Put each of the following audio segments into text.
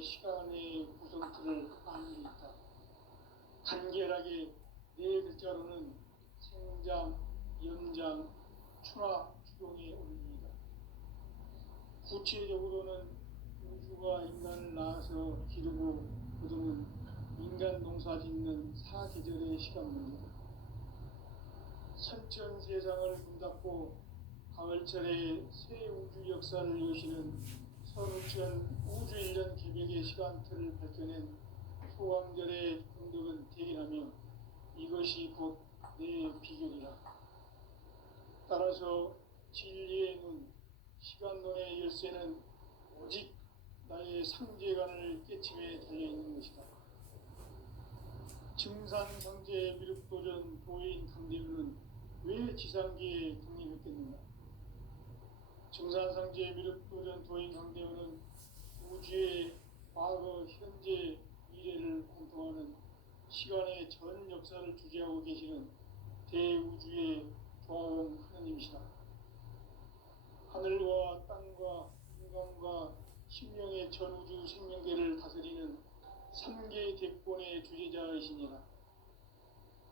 내 시간의 구성틀을 아는 게 있다. 간결하게 네 글자로는 생장, 연장, 추나 추동의 원리이다. 구체적으로는 우주가 인간을 낳아서 기르고 거두는 인간 농사 짓는 사계절의 시간 문제다. 선천 세상을 문닫고 가을철에 새 우주 역사를 여시는 선우천 우주 1년 개벽의 시간틀을 밝혀낸 소왕절의 공덕은 대기라며 이것이 곧 내 비결이라. 따라서 진리의 눈, 시간론의 열쇠는 오직 나의 상제관을 깨침에 달려있는 것이다. 증산상제 미륵도전 도인 강대문은 왜 지상계에 독립했겠는가? 증산상제 미륵도전 도인 강대문은 우주의 과거, 현재, 미래를 관통하는 시간의 전 역사를 주재하고 계시는 대우주의 조화원 하느님이시다. 하늘과 땅과 인간과 심령의 전우주 생명계를 다스리는 3개 대권의 주제자이시니라.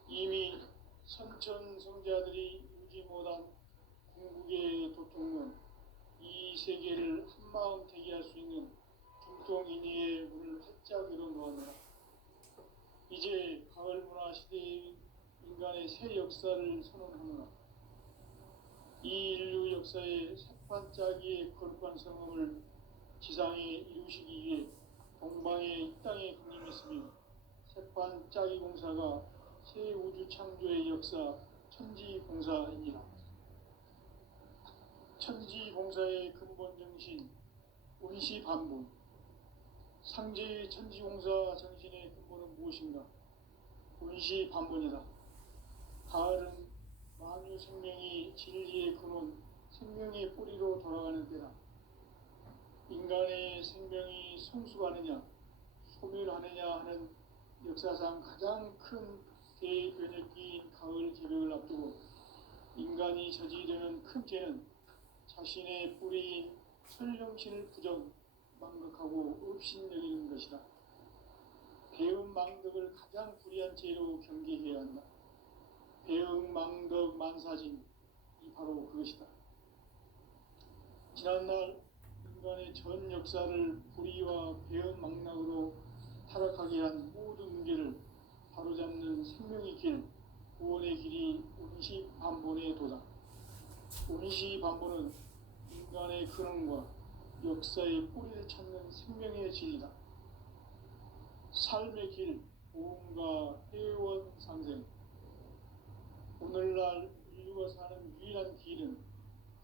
이미 선천성자들이 유지 못한 궁극의 도통론, 이 세계를 한마음 대기할 수 있는 중통인의의 문을 활짝 열어놓았노라. 이제 가을 문화 시대의 인간의 새 역사를 선언하노라. 이 인류 역사의 새판짜기의 거룩한 성험을 지상에 이루시기 위해 동방의 이 땅에 군림했으며 새판짜기 공사가 새 우주 창조의 역사 천지공사이니라. 천지공사의 근본 정신 운시반분. 상제의 천지공사 정신의 근본은 무엇인가? 운시반분이다. 가을은 만유 생명이 진리의 근원, 생명의 뿌리로 돌아가는 때다. 인간의 생명이 성숙하느냐, 소멸하느냐 하는 역사상 가장 큰 대변혁기인 가을 개벽을 앞두고 인간이 저지르는 큰 죄는 자신의 뿌리인 설령신을 부정, 망각하고 업신여기는 것이다. 배은망덕을 가장 불의한 죄로 경계해야 한다. 배은망덕 만사진이 바로 그것이다. 지난날 인간의 전 역사를 불의와 배은망락으로 타락하게 한 모든 문제를 바로잡는 생명의 길, 구원의 길이 운시반본의 도다. 운시반본은 인간의 근원과 역사의 뿌리를 찾는 생명의 진리다. 삶의 길, 보험과 회원 상생. 오늘날 인류가 사는 유일한 길은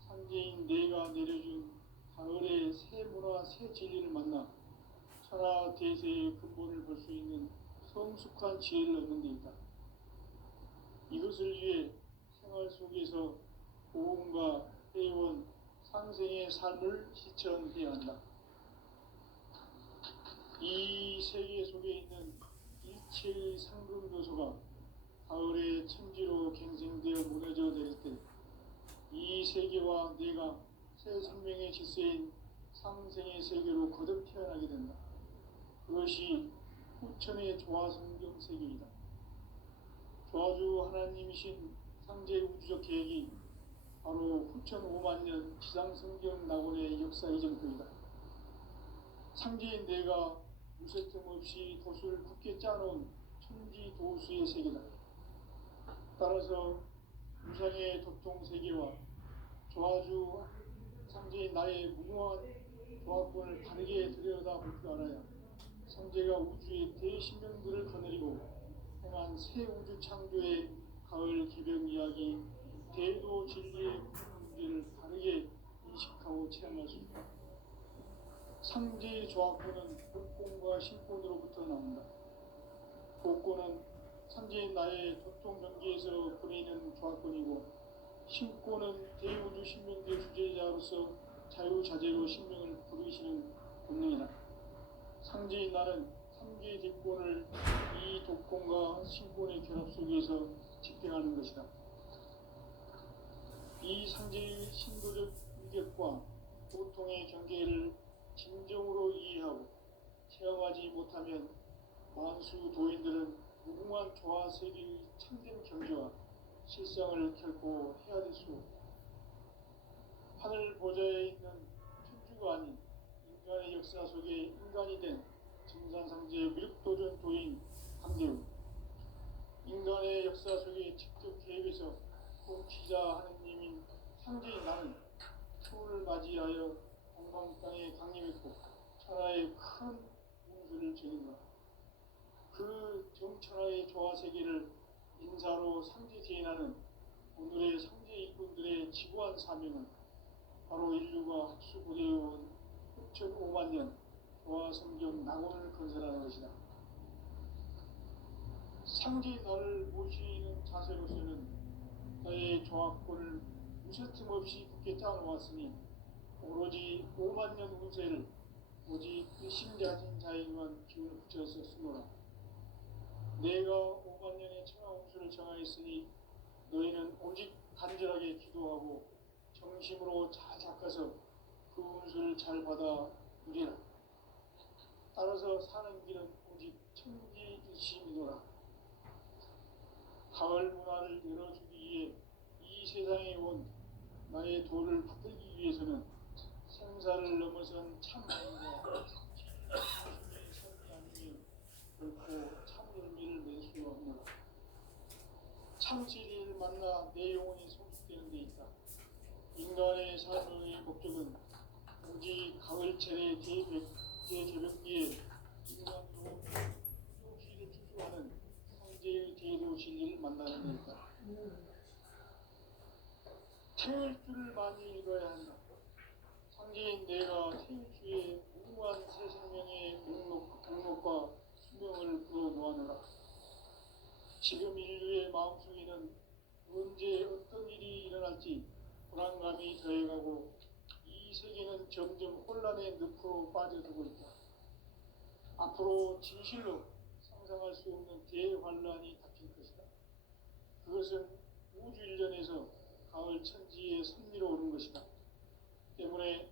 상제인 내가 내려준 가을의 새 문화, 새 진리를 만나 천하 대세의 근본을 볼 수 있는 성숙한 지혜를 얻는 데 있다. 이것을 위해 생활 속에서 보험과 회원, 상생의 삶을 실천해야 한다. 이 세계 속에 있는 일체의 상금 요소가 가을의 천지로 갱생되어 무너져 내릴 때 이 세계와 내가 새 생명의 질서인 상생의 세계로 거듭 태어나게 된다. 그것이 후천의 조화성경 세계이다. 조화주 하나님이신 상제 우주적 계획이 바로 후천 5만년 지상성경 낙원의 역사 이정표이다. 상제인 내가 무쇠 틈 없이 도수를 굳게 짜놓은 천지도수의 세계다. 따라서 무상의 도통세계와 조화주 상제인 나의 무모한 조화권을 다르게 들여다볼 줄 알아야 상제가 우주의 대신명들을 거느리고 행한 새 우주 창조의 가을 개벽 이야기, 대도 진리의 문제를 다르게 인식하고 체험할 수 있다. 상제의 조화권은 복권과 신권으로부터 나온다. 복권은 상제인 나의 도통 경계에서 보내는 조화권이고, 신권은 대우주 신명계 주제자로서 자유자재로 신명을 부르시는 본능이다. 상제인 나는 3개의 대권을 이 독권과 신권의 결합 속에서 집행하는 것이다. 이 상제의 신도적 위격과 보통의 경계를 진정으로 이해하고 체험하지 못하면 만수 도인들은 무궁한 조화 세계의 참된 경지와 실상을 결코 헤아릴 수 없다. 하늘 보좌에 있는 천주가 아닌 인간의 역사 속에 인간이 된 증산상제 미륵도전 도인 강대우, 인간의 역사 속에 직접 계획해서 통치자 하느님인 상제인 나는 추후를 맞이하여 동방 땅에 강림했고 천하의 큰 운수를 지닌다. 그 정천하의 조화 세계를 인사로 상제 제인하는 오늘의 상제 일꾼들의 지구한 사명은 바로 인류가 학수고대해온 6,500만 년 조화 성경 낙원을 건설하는 것이다. 상제 나를 모시는 자세로서는 나의 조합권을 무쇠틈 없이 굳게 짜놓았으니 오로지 5만 년 운세를 오직 신자진 자에게만 기운을 붙여서 쓰노라. 내가 5만 년의 천하 운수를 정하였으니 너희는 오직 간절하게 기도하고 정심으로 잘 닦아서 그 운수를 잘 받아 누리라. 따라서 사는 길은 오직 천지일심이노라. 가을 문화를 열어주기 위해 이 세상에 온 나의 도를 붙들기 위해서는 생사를 넘어선 참마음과 진심의 선이 아니면 결코 참 열매를 낼 수 없노라. 참 진리를 만나 내 영혼이 성숙되는 데 있다. 인간의 삶의 목적은 오직 가을철의 제개벽기에 인간으로 조시를 추수하는 상제의 제도 진리를 만나는 데 있다. 태일주를 많이 읽어야 한다. 상제인 내가 태일주의 무궁한 새 생명의 목록과 수명을 불어놓아노라. 지금 인류의 마음속에는 언제 어떤 일이 일어날지 불안감이 더해가고 이 세계는 점점 혼란의 늪으로 빠져들고 있다. 앞으로 진실로 상상할 수 없는 대환란이 닥칠 것이다. 그것은 우주 일전에서 가을 천지에 선미로 오는 것이다. 때문에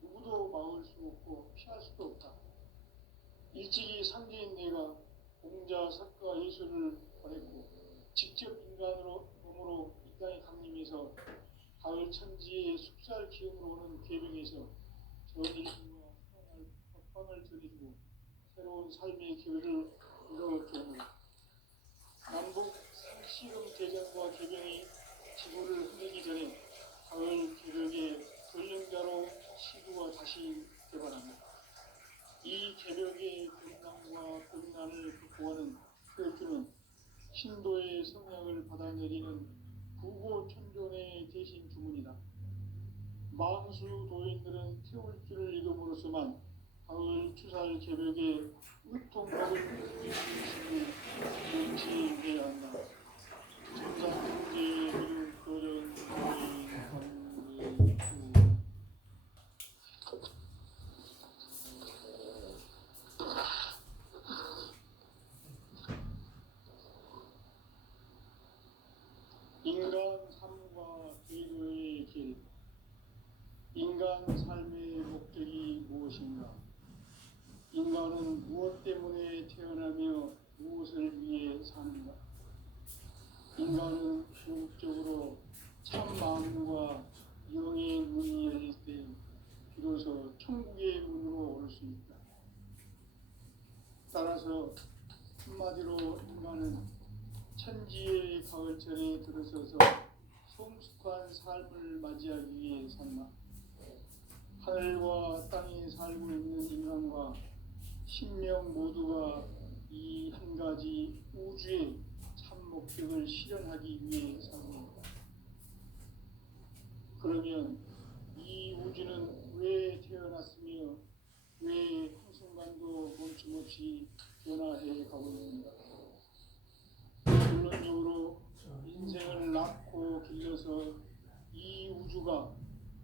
누구도 막을 수 없고 피할 수도 없다. 일찍이 상제인 내가 공자, 석가, 예수를 보냈고 직접 인간으로 몸으로 이 땅에 강림해서 가을 천지의 숙살 기운으로 오는 계명에서 전일과 법방을 전해주고 새로운 삶의 기회를 이뤄주오노라. 남북 상시금 대전과 개병이 지구를 흔들기 전에 가을 개벽의 전령자로 시구가 다시 개발합니다. 이 개벽의 변남과 변난을 극복하는 태울주는 신도의 성향을 받아내리는 부고천존의 대신 주문이다. 만수 도인들은 태울주를 읽음으로써만 가을 추살 개벽의 의통법을 느낄 수 있음을 명시해야 한다. 천상통제의 미륵도전 도인 강대우. 인간 삶과 기도의 길. 인간 삶의 목적이 무엇인가? 인간은 무엇 때문에 태어나며 무엇을 위해 사는가? 인간은 궁극적으로 참 마음과 영의 문이 열릴 때 비로소 천국의 문으로 올 수 있다. 따라서 한마디로 인간은 천지의 가을철에 들어서서 성숙한 삶을 맞이하기 위해 산다. 하늘과 땅에 살고 있는 인간과 신명 모두가 이 한 가지 우주의 참 목적을 실현하기 위해 사는 다. 그러면 이 우주는 왜 태어났으며 왜 한순간도 멈춤없이 변화해 가고 있는가? 결론적으로 인생을 낳고 길러서 이 우주가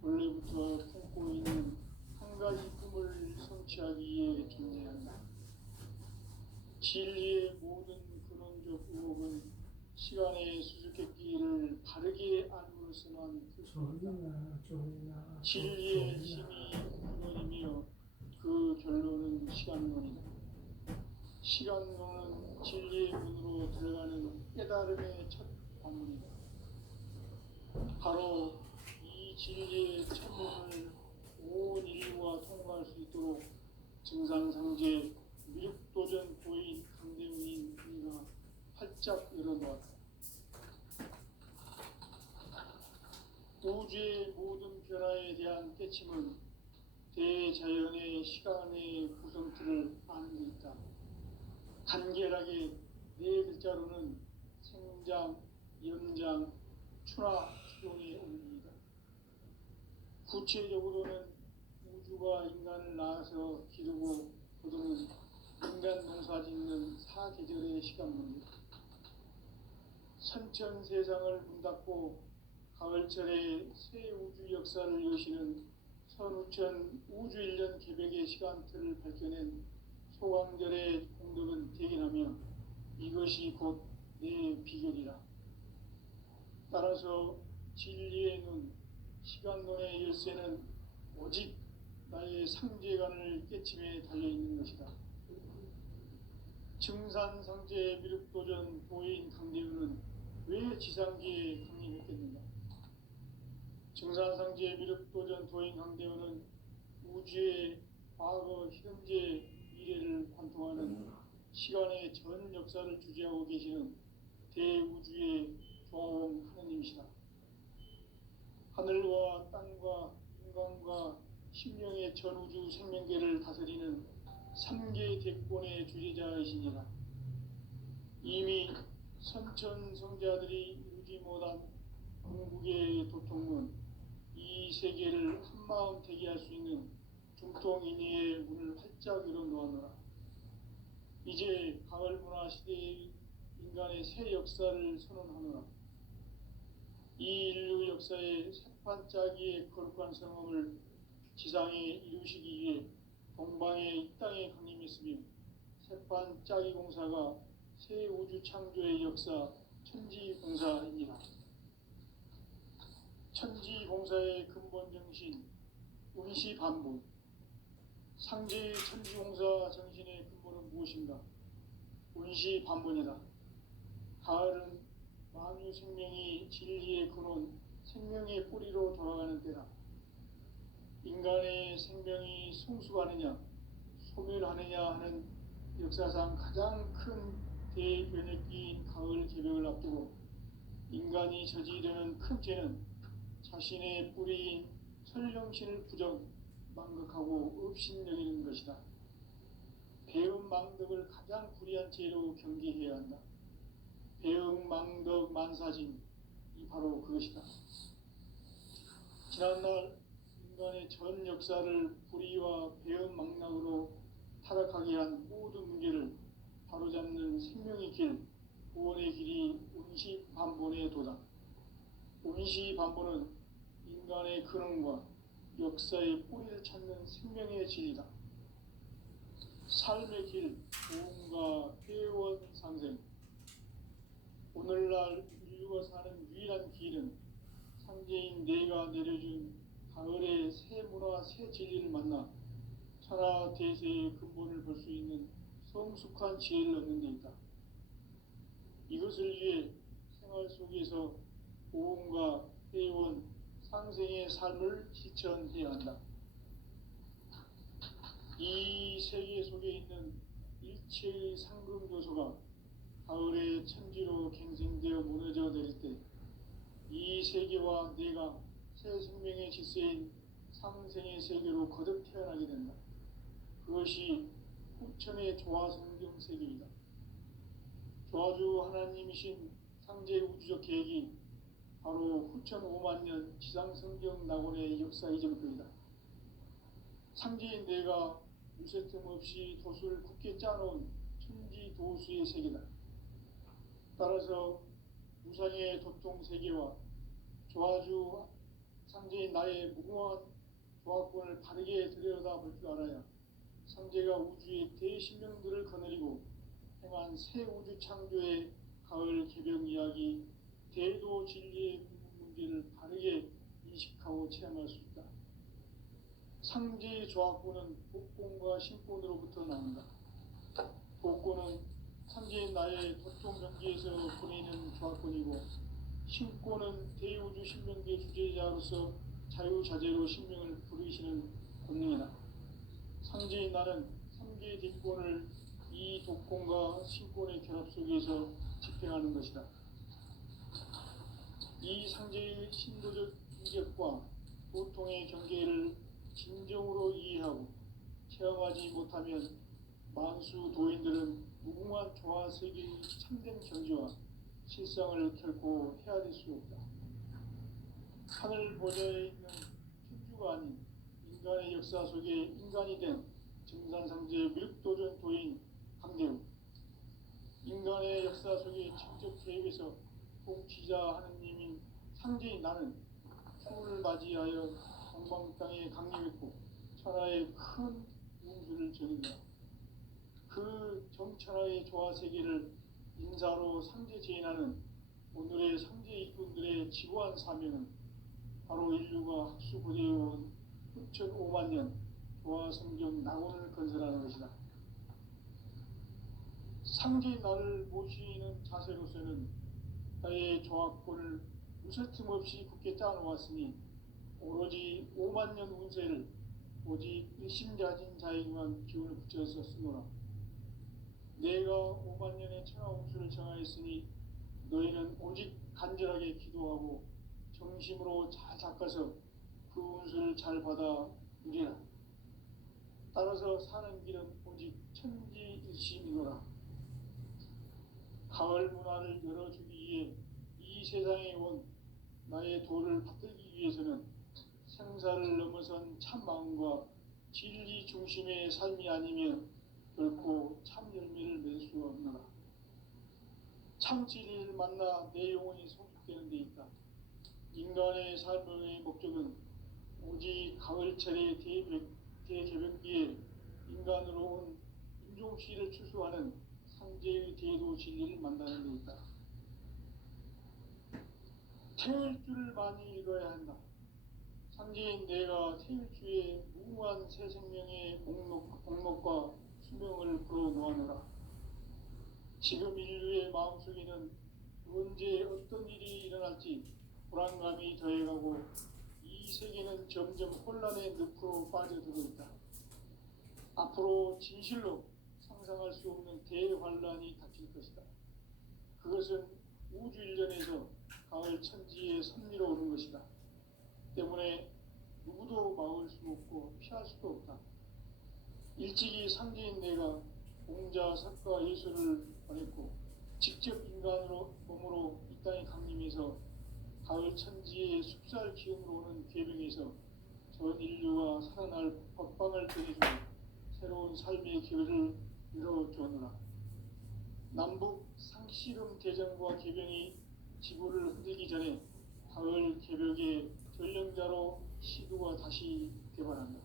원래부터 품고 있는 한 가지 꿈을 성취하기 위해 존재한다. 진리의 모든 근원적 의혹은 시간의 수수께끼를 바르게 알므로서만 표시된다. 진리의 힘이 근원이며 그 결론은 것은 시간론이다. 시간론은 진리의 문으로 들어가는 깨달음의 첫 관문이다. 바로 이 진리의 첫 문을 온 인류가 통과할 수 있도록 증산상제 미륵도전 도인 강대문인 이가 활짝 열어놓았다. 우주의 모든 변화에 대한 깨침은 대자연의 시간의 구성틀을 아는 데 있다. 간결하게 네 글자로는 생장, 연장, 추나 추동의 원리이다. 구체적으로는 우주가 인간을 낳아서 기르고 거두는 인간 농사 짓는 사계절의 시간문이다. 선천세상을 문닫고 가을철에 새 우주 역사를 여시는 선우천 우주일년 개백의 시간틀을 밝혀낸 소강절의 공덕은 대견하며 이것이 곧 내 비결이라. 따라서 진리의 눈, 시간론의 열쇠는 오직 나의 상제관을 깨침에 달려있는 것이다. 증산상제 미륵도전 도인 강대우는 왜 지상기에 강림했겠는가? 증산상제 미륵도전 도인 강대우는 우주의 과거, 현재, 미래를 관통하는 시간의 전 역사를 주재하고 계시는 대우주의 조화원 하느님이시다. 하늘과 땅과 인간과 심령의 전우주 생명계를 다스리는 3개 대권의 주제자이시니라. 이미 선천성자들이 이루지 못한 궁극의 도통문, 이 세계를 한마음 되게 할 수 있는 중통인의의 문을 활짝 열어놓았노라. 이제 가을 문화 시대의 인간의 새 역사를 선언하노라. 이 인류 역사의 새판짜기의 거룩한 성험을 지상에 이루시기 위해 동방의 이 땅에 강림했으며 새판짜기 공사가 새 우주 창조의 역사 천지공사입니다. 천지공사의 근본 정신 운시반복. 상제의 천지공사 정신의 근본은 무엇인가? 운시반복이다. 가을은 만유 생명이 진리의 근원, 생명의 뿌리로 돌아가는 때다. 인간의 생명이 성숙하느냐, 소멸하느냐 하는 역사상 가장 큰 대변혁기인 가을 개벽을 앞두고 인간이 저지르는 큰 죄는 자신의 뿌리인 설령신을 부정, 망극하고 업신여기는 것이다. 배음 망덕을 가장 불의한 죄로 경계해야 한다. 배음 망덕 만사진, 이 바로 그것이다. 지난날 인간의 전 역사를 불의와 배음 망락으로 타락하게 한 모든 문제를 바로잡는 생명의 길, 구원의 길이 운시반본의 도다. 운시반본은 인간의 근원과 역사의 뿌리를 찾는 생명의 진리다. 삶의 길, 도움과 회원 상생. 오늘날 인류가 사는 유일한 길은 상제인 내가 내려준 가을의 새 문화, 새 진리를 만나 천하 대세의 근본을 볼 수 있는 성숙한 지혜를 얻는 데 있다. 이것을 위해 생활 속에서 보험과 회원, 상생의 삶을 실천해야 한다. 이 세계 속에 있는 일체의 상금교소가 가을의 천지로 갱생되어 무너져 내릴 때 이 세계와 내가 새 생명의 질서인 상생의 세계로 거듭 태어나게 된다. 그것이 후천의 조화성경 세계이다. 조화주 하나님이신 상제 우주적 계획이 바로 후천 5만년 지상성경 낙원의 역사 이전표이다. 상제인 내가 유세틈 없이 도수를 굳게 짜놓은 천지도수의 세계다. 따라서 무상의 도통 세계와 조화주 상제인 나의 무궁한 조화권을 바르게 들여다볼 줄 알아야 상제가 우주의 대신명들을 거느리고 행한 새 우주 창조의 가을 개벽 이야기, 대도 진리의 문제를 바르게 인식하고 체험할 수 있다. 상제의 조합구는 복권과 신권으로부터 나온다. 복권은 상제인 나의 도통 경기에서 보내는 조합권이고, 신권은 대우주 신명기의 주제자로서 자유자재로 신명을 부르시는 권능이다. 상제인 나는 3개의 뒷권을 이 독권과 신권의 결합 속에서 집행하는 것이다. 이 상제의 신도적 인격과 보통의 경계를 진정으로 이해하고 체험하지 못하면 만수 도인들은 무궁한 조화 세계의 참된 경지와 실상을 결코 헤아릴 수 없다. 하늘 보좌에 있는 천주가 아닌 인간의 역사 속에 인간이 된 증산상제 미륵도전 도인 강대우, 인간의 역사 속에 직접 개입해서 통치자 하느님인 상제인 나는 추를 맞이하여 동방 땅에 강림했고 천하의 큰 운수를 전한다. 그 정천하의 조화 세계를 인사로 상제 제인하는 오늘의 상제 일꾼들의 지구한 사명은 바로 인류가 학수고대해온 6,500만 년 조화 성경 낙원을 건설하는 것이다. 상제인 나를 모시는 자세로서는 나의 조합권을 무쇠틈 없이 굳게 짜놓았으니 오로지 5만 년 운세를 오직 일심자진 자에게만 기운을 붙여서 쓰노라. 내가 5만 년의 천하 운수를 정하였으니 너희는 오직 간절하게 기도하고 정심으로 잘 닦아서 그 운수를 잘 받아 누리라. 따라서 사는 길은 오직 천지일심이노라. 가을 문화를 열어주기 위해 이 세상에 온 나의 도를 받들기 위해서는 생사를 넘어선 참 마음과 진리 중심의 삶이 아니면 결코 참 열매를 맺을 수 없노라. 참 진리를 만나 내 영혼이 성숙되는 데 있다. 인간의 삶의 목적은 오직 가을철의 대개벽기에 인간으로 온 인종시를 추수하는 상제의 대도 진리를 만나는 데 있다. 태일주를 많이 읽어야 한다. 상제인 내가 태일주의 무궁한 새 생명의 목록과 수명을 불어놓아노라. 지금 인류의 마음속에는 언제 어떤 일이 일어날지 불안감이 더해가고 이 세계는 점점 혼란의 늪으로 빠져들고 있다. 앞으로 진실로 상상할 수 없는 대환란이 닥칠 것이다. 그것은 우주 일련에서 가을 천지에 선미로 오는 것이다. 때문에 누구도 막을 수 없고 피할 수도 없다. 일찍이 상제인 내가 공자, 석가, 예수를 보냈고 직접 인간으로 몸으로 이 땅에 강림해서 가을 천지의 숲살 기운으로 오는 계명에서 전 인류가 살아날 법방을 전해주고 새로운 삶의 길을 열어주었노라. 남북 상씨름 대전과 개병이 지구를 흔들기 전에 가을 개벽의 전령자로 시두가 다시 개발한다.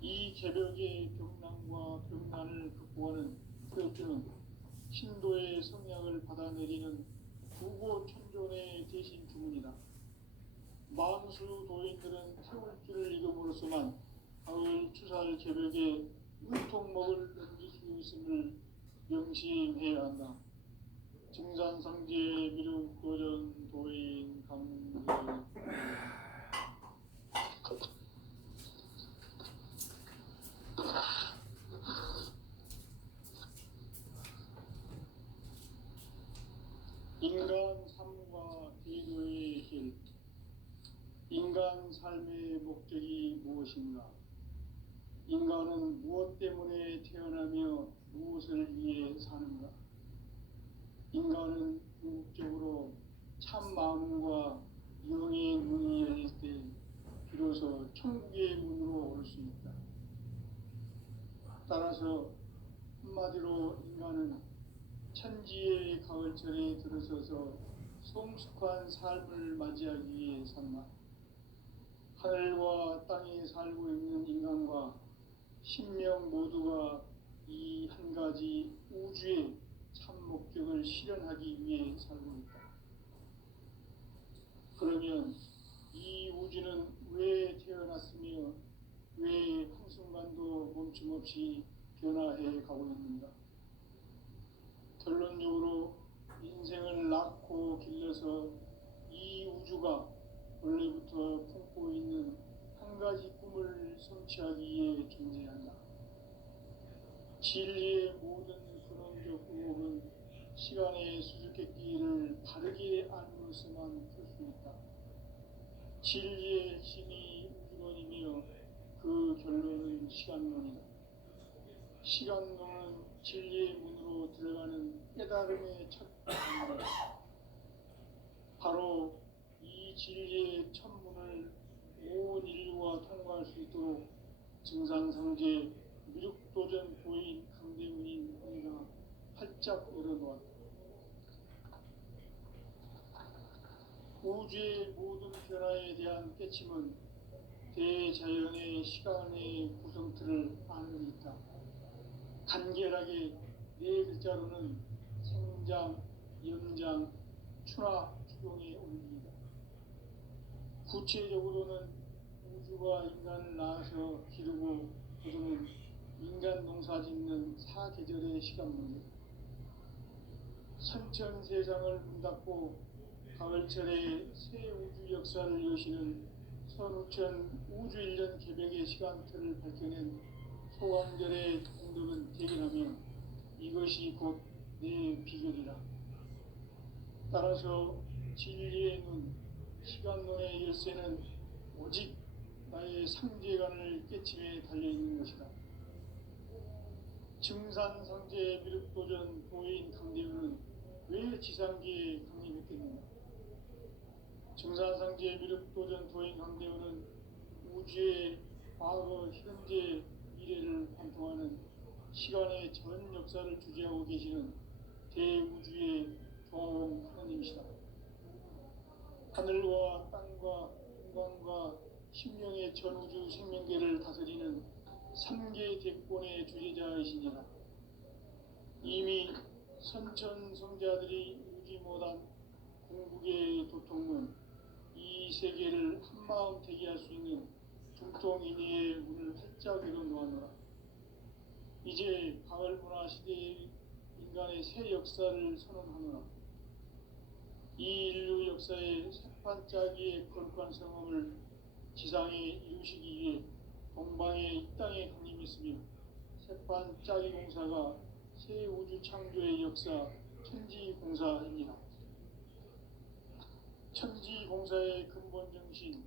이 개벽의 병난과 병난을 극복하는 태울주는 신도의 성약을 받아내리는 구고천존의 대신 주문이다. 만수 도인들은 태울주를 읽음으로써만 가을 추살 개벽에 문통목을 넘길 수 있음을 명심해야 한다. 증산상제 미륵도전 도인 강대 인간 삶과 대도의 길. 인간 삶의 목적이 무엇인가? 인간은 무엇 때문에 태어나며 무엇을 위해 사는가? 인간은 궁극적으로 참 마음과 영의 문이 열릴 때 비로소 천국의 문으로 올 수 있다. 따라서 한마디로 인간은 천지의 가을철에 들어서서 성숙한 삶을 맞이하기 위해 산다. 하늘과 땅에 살고 있는 인간과 신명 모두가 이 한 가지 우주의 참 목적을 실현하기 위해 살고 있다. 그러면 이 우주는 왜 태어났으며 왜 한순간도 멈춤없이 변화해 가고 있는가? 결론적으로 인생을 낳고 길러서 이 우주가 원래부터 품고 있는 한 가지 꿈을 성취하기 위해 존재한다. 진리의 모든 근원적 의혹은 시간의 수수께끼를 바르게 알므로서만 풀 수 있다. 진리의 핵심이 우주론이며 그 결론은 시간론이다. 시간론은 진리의 문으로 들어가는 깨달음의 첫 단계다. 바로 이 진리의 첫 문을 온 인류가 통과할 수 있도록 증산성제 미륵도전 보인 강대문인 우리가 활짝 열어놓았다. 우주의 모든 변화에 대한 깨침은 대자연의 시간의 구성틀을 아는 데 있다. 간결하게 네 글자로는 생장, 연장, 추나 추동의 원리이다. 구체적으로는 우주가 인간을 낳아서 기르고 거두는 인간 농사 짓는 사계절의 시간 문제다. 선천 세상을 문 닫고 가을철에 새 우주 역사를 여시는 선우천 우주 1년 개벽의 시간틀을 밝혀낸 소강절의 공덕은 대견하며 이것이 곧 내 비결이라. 따라서 진리의 눈, 시간론의 열쇠는 오직 나의 상제관을 깨침에 달려있는 것이다. 증산상제 미륵도전 보인 강대우는 왜 지상계에 강림했겠는가? 증산상제 미륵도전 도인 강대우는 우주의 과거, 현재, 미래를 관통하는 시간의 전 역사를 주재하고 계시는 대우주의 조화원 하나님이시다. 하늘과 땅과 인간과 신명의 전우주 생명계를 다스리는 3계 대권의 주재자이시니라. 이미 선천성자들이 이루지 못한 궁극의 도통문, 이 세계를 한마음 되게 할 수 있는 중통인의의 문을 활짝 열어놓았노라. 이제 가을문화 시대의 인간의 새 역사를 선언하노라. 이 인류 역사의 새판짜기의 거룩한 성험을 지상에 이루시기 위해 동방의 이 땅에 강림했으며 새판짜기 공사가 새 우주 창조의 역사 천지공사입니다. 천지공사의 근본 정신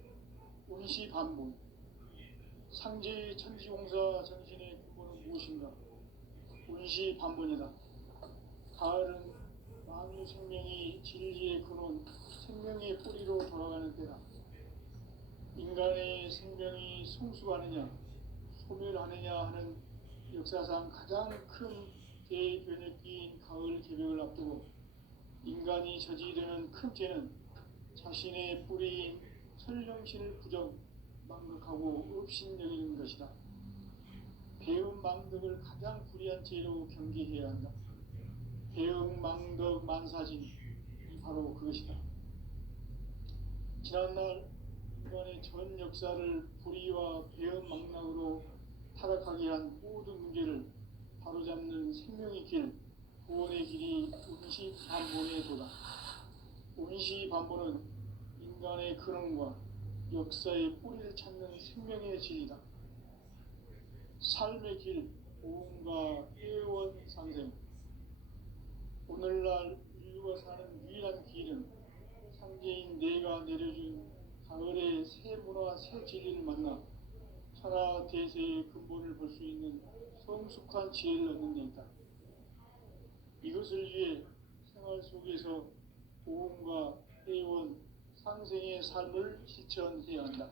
운시반본, 상제의 천지공사 정신의 근본은 무엇인가? 운시반본이다. 가을은 만유 생명이 진리의 근원, 생명의 뿌리로 돌아가는 때다. 인간의 생명이 성숙하느냐, 소멸하느냐 하는 역사상 가장 큰 대변혁기인 가을 개벽을 앞두고 인간이 저지르는 큰 죄는 자신의 뿌리인 설령신을 부정, 망극하고 업신여기는 것이다. 배음 망덕을 가장 불의한 죄로 경계해야 한다. 배음 망덕 만사진이 바로 그것이다. 지난날 인간의 전 역사를 불의와 배음 망락으로 타락하게 한 모든 문제를 바로잡는 생명의 길, 구원의 길이 운시반본의 도다. 운시반본은 인간의 근원과 역사의 뿌리를 찾는 생명의 진리다. 삶의 길, 오음과 애원상생. 오늘날 인류가 사는 유일한 길은 상제인 내가 내려준 가을의 새 문화, 새 진리를 만나 천하 대세의 근본을 볼 수 있는 성숙한 지혜를 얻는 데 있다. 이것을 위해 생활 속에서 오음과 애원, 상생의 삶을 실천해야 한다.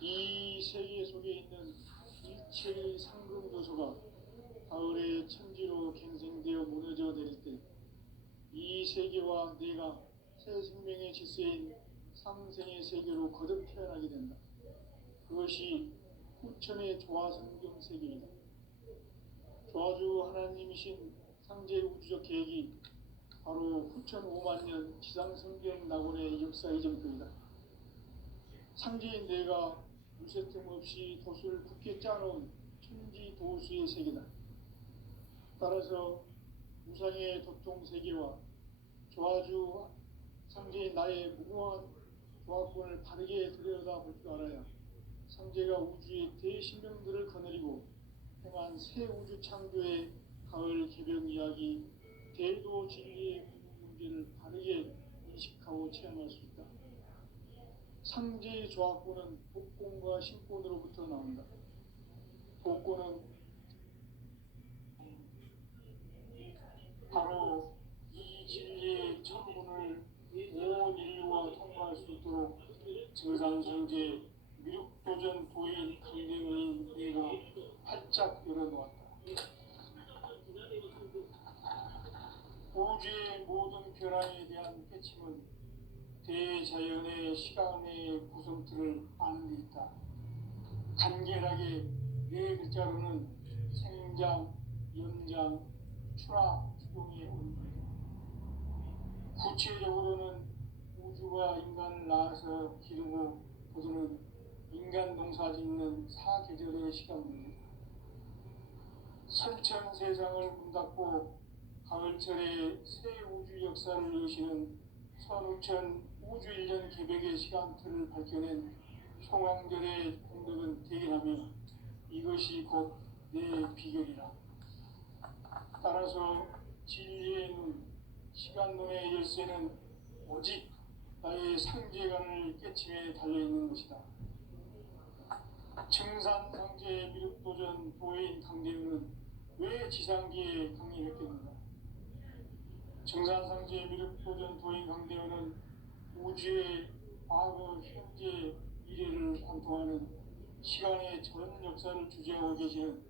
이 세계 속에 있는 일체의 상금도서가 가을의 천지로 갱생되어 무너져 내릴 때 이 세계와 내가 새 생명의 질서인 상생의 세계로 거듭 태어나게 된다. 그것이 후천의 조화성경 세계이다. 조화주 하나님이신 상제 우주적 계획이 바로 후천 5만 년 지상성경 낙원의 역사 이정표이다. 상제인 내가 무쇠틈 없이 돛을 굳게 짜놓은 천지도수의 세계다. 따라서 우상의 도통 세계와 조화주 상제인 나의 무궁한 조합권을 바르게 들여다볼 줄 알아야 상제가 우주의 대신명들을 거느리고 행한 새 우주 창조의 가을 개벽 이야기, 대도 진리의 문제를 바르게 인식하고 체험할 수 있다. 상제의 조합권은 복권과 신권으로부터 나온다. 복권은 바로 이 진리의 천분을 온 인류가 통과할 수 있도록 증산성제 미륵도전 도인 강대의 내가 활짝 열어놓았다. 우주의 모든 변화에 대한 깨침은 대자연의 시간의 구성틀을 아는 데 있다. 간결하게 네 글자로는 생장, 연장, 추락, 추동의 원리다. 구체적으로는 우주가 인간을 낳아서 기르고 거두는 인간 농사 짓는 사계절의 시간입니다. 설천 세상을 문닫고 가을철에 새 우주 역사를 여시는 선우천 우주 1년 개벽의 시간틀을 밝혀낸 송왕절의 공덕은 대견하며 이것이 곧 내 비결이라. 따라서 진리의 눈, 시간론의 열쇠는 오직 나의 상제관을 깨침에 달려있는 것이다. 증산상제 미륵도전 도인 강대우는 왜 지상기에 강림했겠는가? 증산상제 미륵도전 도인 강대우는 우주의 과거, 현재, 미래를 관통하는 시간의 전 역사를 주재하고 계시는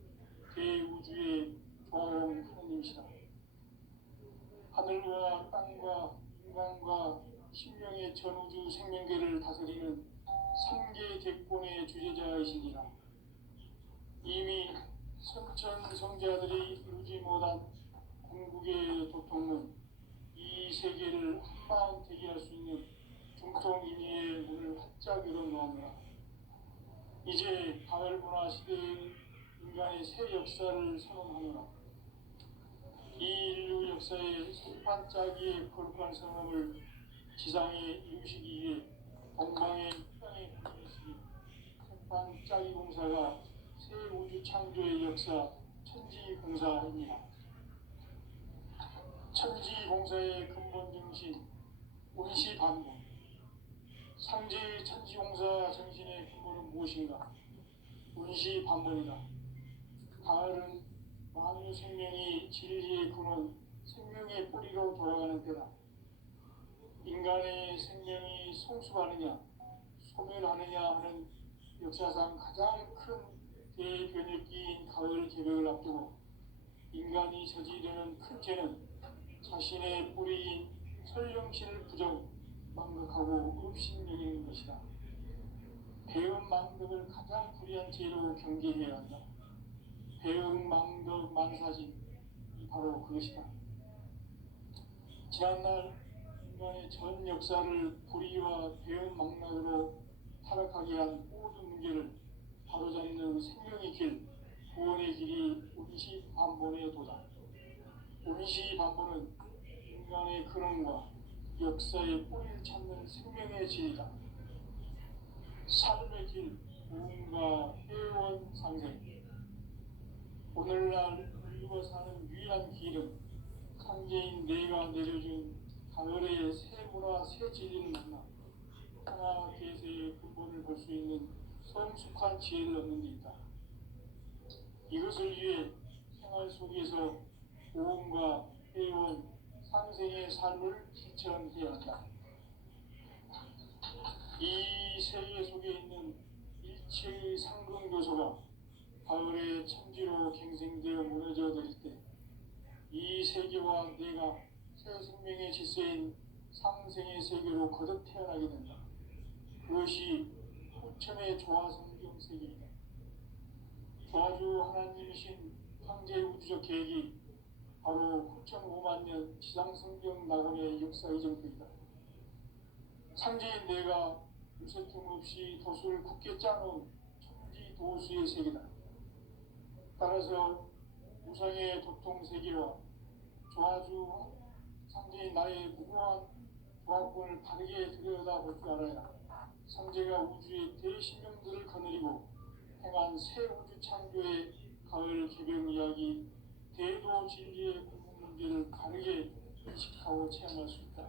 대우주의 조화로운 하나님이시다. 하늘과 땅과 인간과 신명의 전우주 생명계를 다스리는 삼계 대권의 주제자이시니라. 이미 선천 성자들이 이루지 못한 궁극의 도통은 이 세계를 한마음 대기할 수 있는 중통인의의 문을 활짝 열어놓았노라. 이제 가을 문화 시대의 인간의 새 역사를 선언하노라. 이 인류 역사의 선판짜기의 거룩한 성함을 지상에 이루시기 위해 동방의 땅에 보내시니 선판짜기 공사가 새 우주 창조의 역사 천지공사입니다. 천지공사의 근본 정신 원시반복. 상제의 천지공사 정신의 근본은 무엇인가? 원시반복이다. 가을은 만유 생명이 진리의 근원, 생명의 뿌리로 돌아가는 때다. 인간의 생명이 성숙하느냐, 소멸하느냐 하는 역사상 가장 큰 대변혁기인 가을 개벽을 앞두고 인간이 저지르는 큰 죄는 자신의 뿌리인 설령신을 부정, 망각하고 없신여기는 것이다. 배은 망덕을 가장 불의한 죄로 경계해야 한다. 배은 망덕 만사진, 바로 그것이다. 지난날 인간의 전 역사를 불의와 배은 망락으로 타락하게 한 모든 문제를 바로잡는 생명의 길, 구원의 길이 원시반본의 도다. 원시반본은 인간의 근원과 역사의 뿌리를 찾는 생명의 진이다. 삶의 길, 무언가 회원 상생. 오늘날 인류가 사는 유일한 길은 상제인 내가 내려준 가을의 새 문화, 새 진리를 만나 하나 계세의 근본을 볼 수 있는 성숙한 지혜를 얻는 데 있다. 이것을 위해 생활 속에서 모험과 회원, 상생의 삶을 실천해야 한다. 이 세계 속에 있는 일체의 상근교소가 가을의 천지로 갱생되어 무너져 내릴 때 이 세계와 내가 새 생명의 질서인 상생의 세계로 거듭 태어나게 된다. 그것이 후천의 조화성경 세계이다. 조화주 하나님이신 황제의 우주적 계획이 바로 후천 5만 년 지상성경 낙원의 역사 이정표이다. 상제인 내가 무쇠틈 없이 돛을 굳게 짜놓은 도수의 세계다. 따라서 우상의 도통 세계와 조화주 상제인 나의 무궁한 조합권을 바르게 들여다볼 줄 알아야 상제가 우주의 대신명들을 거느리고 행한 새 우주 창조의 가을 개병 이야기, 대도 진리의 궁극 문제를 바르게 인식하고 체험할 수 있다.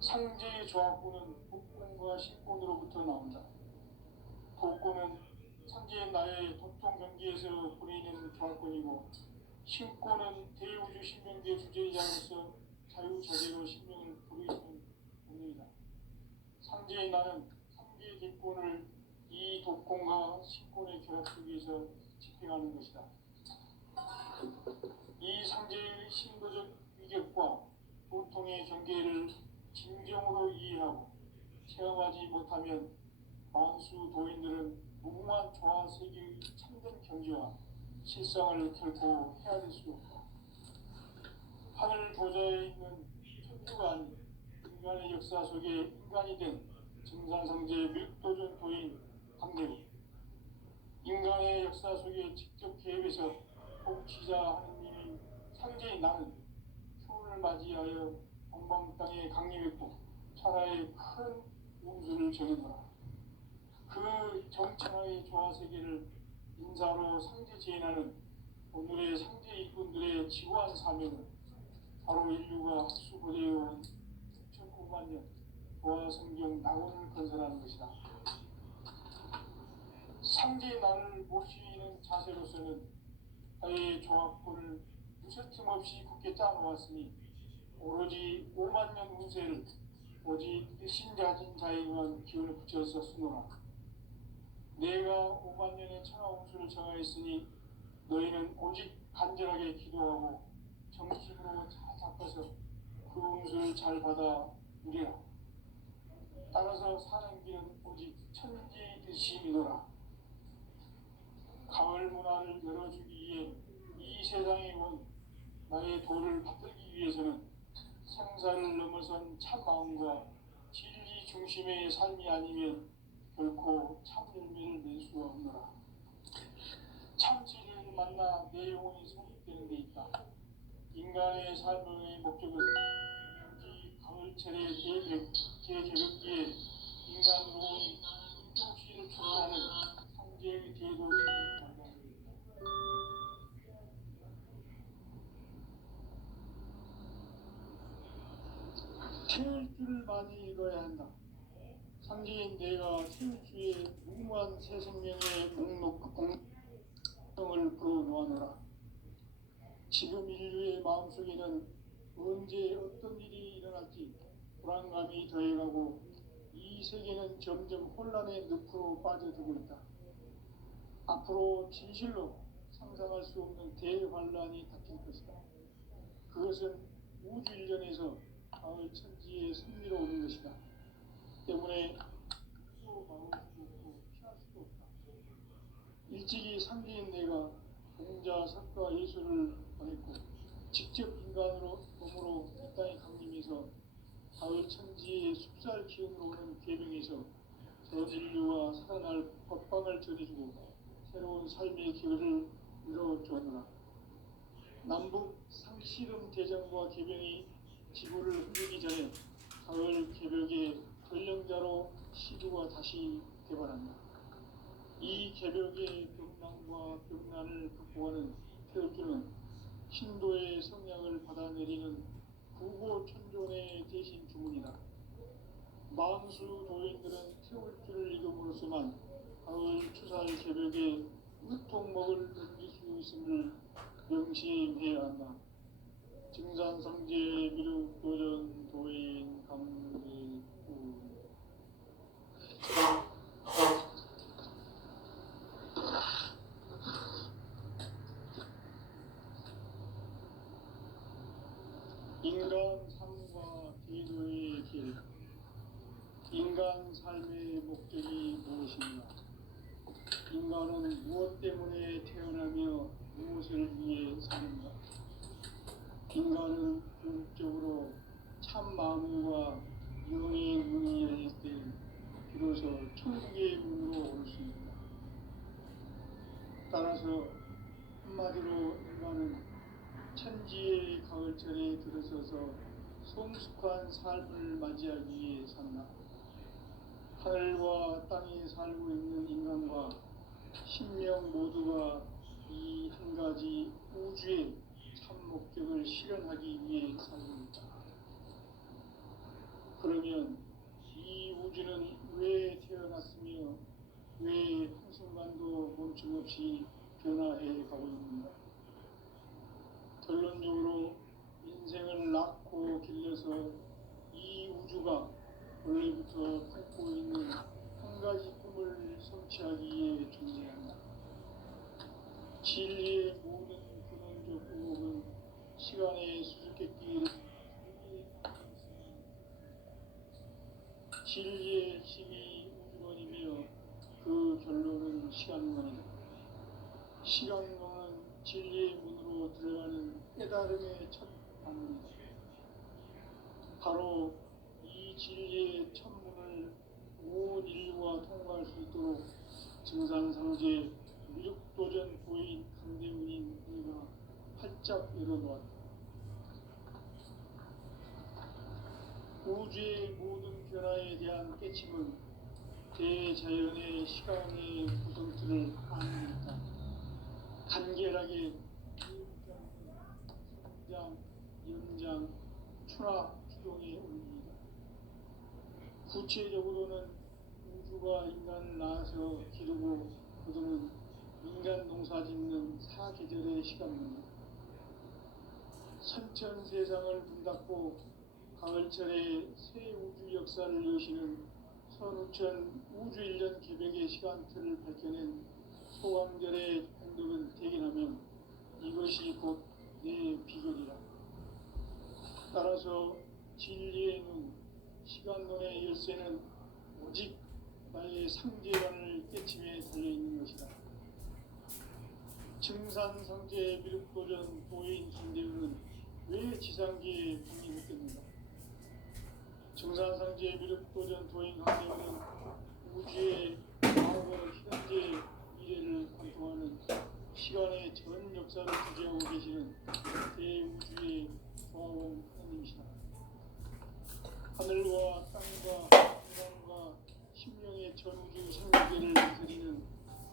상제의 조합권은 복권과 신권으로부터 나온다. 복권은 상제의 나의 도통 경계에서 보내는 조합권이고, 신권은 대우주 신명계 주제자로서 자유자재로 신명을 부르짖는 운명이다. 상제의 나는 상제의 객권을 이 독권과 신권의 결합 속에서 집행하는 것이다. 이 상제의 신도적 위격과 도통의 경계를 진정으로 이해하고 체험하지 못하면 만수 도인들은 무궁한 조화 세계의 참된 경지와 실상을 결코 헤아릴 수 없다. 하늘 보좌에 있는 천주가 아닌 인간의 역사 속에 인간이 된 증산상제의 밀도전 도인 강대국, 인간의 역사 속에 직접 개입해서 통치자 하느님이 상제인 나는 휴를 맞이하여 동방 땅에 강림했고 천하의 큰 운수를 정해노라. 그 정천하의 조화 세계를 인사로 상제 제인하는 오늘의 상제 일꾼들의 지구한 사명은 바로 인류가 학수고대해온 6,900만 년 조화 성경 낙원을 건설하는 것이다. 상제의 나를 모시는 자세로서는 나의 조합권을 무쇠틈 없이 굳게 짜놓았으니 오로지 5만 년 운세를 오직 신자진 자에게만 기운을 붙여서 쓰노라. 내가 5만 년의 천하 운수를 정하였으니 너희는 오직 간절하게 기도하고 정식으로 잘 닦아서 그 운수를 잘 받아 누리라. 따라서 사는 길은 오직 천지듯이이노라. 가을 문화를 열어주기 위해 이 세상에 온 나의 도를 받들기 위해서는 생사를 넘어선 참 마음과 진리 중심의 삶이 아니면 결코 참 열매를 낼 수가 없노라. 참 진리를 만나 내 영혼이 성립되는 데 있다. 인간의 삶의 목적은 이 가을철의 개개벽기에 인간으로 인종시를 추구하는 상제의 대도시를 만나는 태울 줄을 많이 읽어야 한다. 상제인 내가 태울 주의 무궁한 새 생명의 공성을 불어놓아노라. 지금 인류의 마음속에는 언제 어떤 일이 일어날지 불안감이 더해가고 이 세계는 점점 혼란의 늪으로 빠져들고 있다. 앞으로 진실로 상상할 수 없는 대환란이 닥칠 것이다. 그것은 우주 일전에서 가을 천지의 승리로 오는 것이다. 때문에 스스로 막을 수도 없고 피할 수도 없다. 일찍이 상제인 내가 공자, 석가, 예수를 보냈고 직접 인간으로 몸으로 이 땅에 강림해서 가을 천지의 숲살 기운으로 오는 계명에서 전 인류와 살아날 법방을 전해주고 새로운 삶의 기회를 이뤄주었노라. 남북 상씨름 대전과 개병이 지구를 흔들기 전에 가을 개벽의 전령자로 시주가 다시 개발한다. 이 개벽의 병난과 병난을 극복하는 태울주는 신도의 성량을 받아내리는 구고천존의 대신 주문이다. 만수 도인들은 태울주를 이름으로서만 가을 추살 개벽에 우통먹을 넘길 수 있음을 명심해야 한다. 증산상제 미륵도전 도인 감리구 인간 삶과 기도의 길. 인간 삶의 목적이 무엇인가? 인간은 무엇 때문에 태어나며 무엇을 위해 사는가? 인간은 궁극적으로 참 마음과 영의 문이 열릴 때 비로소 천국의 문으로 올 수 있다. 한마디로 인간은 천지의 가을철에 들어서서 성숙한 삶을 맞이하기 위해 산다. 하늘과 땅에 살고 있는 인간과 신명 모두가 이 한 가지 우주의 참 목적을 실현하기 위해 살고 있다. 그러면 이 우주는 왜 태어났으며 왜 한순간도 멈춤없이 변화해 가고 있는가? 결론적으로 인생을 낳고 길러서 이 우주가 원래부터 품고 있는 한 가지 꿈을 성취하기 위해 존재한다. 진리의 모든 근원적 의혹은 시간의 수수께끼를 진리의 핵심이 우주론이며 그 결론은 시간론이다. 시간론은 진리의 문으로 들어가는 깨달음의 첫 방문이다. 바로 이 진리의 첫 문을 온 인류가 통과할 수 있도록 증산상제 미륵도전 도인 강대문인 우리가 활짝 열어놓았다. 우주의 모든 변화에 대한 깨침은 대자연의 시간의 구성틀을 아닙니다. 간결하게 성장, 연장, 추락, 추동에 올립니다. 구체적으로는 우주가 인간을 낳아서 기르고 거두는 인간 농사 짓는 사계절의 시간입니다. 선천 세상을 문 닫고 가을철에 새 우주 역사를 여시는 선우천 우주 1년 개벽의 시간틀을 밝혀낸 소강절의 행동을 대견하면 이것이 곧 내 비결이라. 따라서 진리의 눈, 시간론의 열쇠는 오직 나의 상제관을 깨침에 달려있는 것이다. 증산상제 미륵도전 도인 강대문은 왜 지상계에 독립했겠는가? 증산상제 미륵도전 도인 강대문은 우주의 과거, 현재, 미래를 관통하는 시간의 전 역사를 주재하고 계시는 대우주의 조화원 하나님이시다. 하늘과 땅과 인간과 심령의 전우주 생명계를 다스리는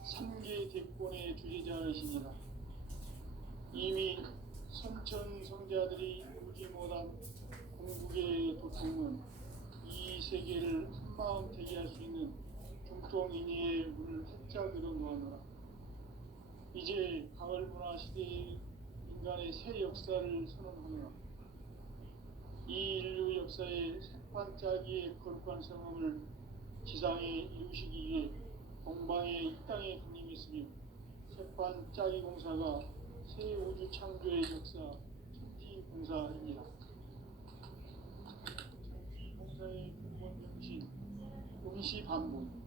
3개 대권의 주제자이시니라. 이미 선천성자들이 오지 못한 궁극의 도통은 이 세계를 한마음 대기할 수 있는 중통인의의 문을 활짝 열어놓아노라. 이제 가을 문화 시대의 인간의 새 역사를 선언하노라. 이 인류 역사의 새판짜기의 거룩한 성험을 지상에 이루시기 위해 동방에 이 땅에 군림했으며 새판짜기 공사가 새 우주 창조의 역사 천지공사입니다. 천지공사의 근본 정신 운시반본.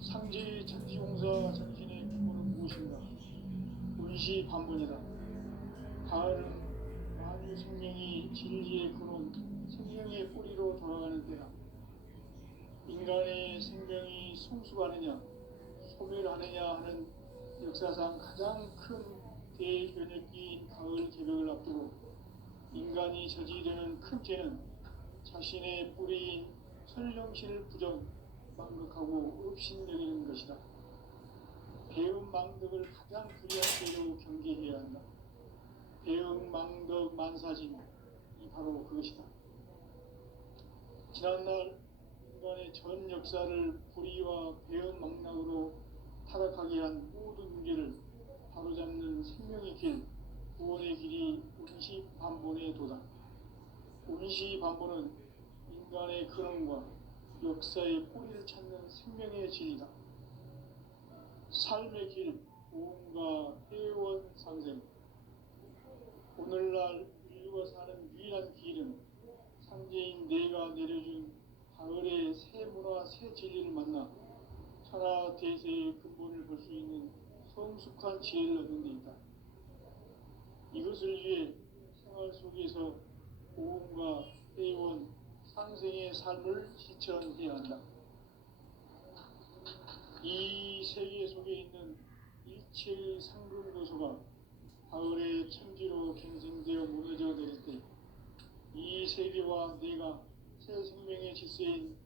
상제의 천지공사 정신의 근본은 무엇인가? 운시반본이다. 가을은 만유 생명이 진리의 근원, 생명의 뿌리로 돌아가는 때다. 인간의 생명이 성숙하느냐, 소멸하느냐 하는 역사상 가장 큰 대변혁기인 가을 개벽을 앞두고 인간이 저지르는 큰 죄는 자신의 뿌리인 설령신을 부정, 망극하고 업신여기는 것이다. 배움 망덕을 가장 불리한 죄로 경계해야 한다. 배움 망덕 만사진이 바로 그것이다. 지난날 인간의 전 역사를 불의와 배움 망락으로 타락하게 한 모든 문제를 바로잡는 생명의 길, 구원의 길이 운시반본의 도다. 운시반본은 인간의 근원과 역사의 뿌리를 찾는 생명의 진리다. 삶의 길, 보험과 회원 상생. 오늘날 인류가 사는 유일한 길은 상제인 내가 내려준 가을의 새 문화, 새 진리를 만나 천하 대세의 근본을 볼 수 있는 성숙한 지혜를 얻는 데 있다. 이것을 위해 생활 속에서 보험과 회원, 상생의 삶을 실천해야 한다. 이 세계 속에 있는 칠상금도서가 가을의 천지로 갱생되어 무너져 내릴 때 이 세계와 내가 새 생명의 질서인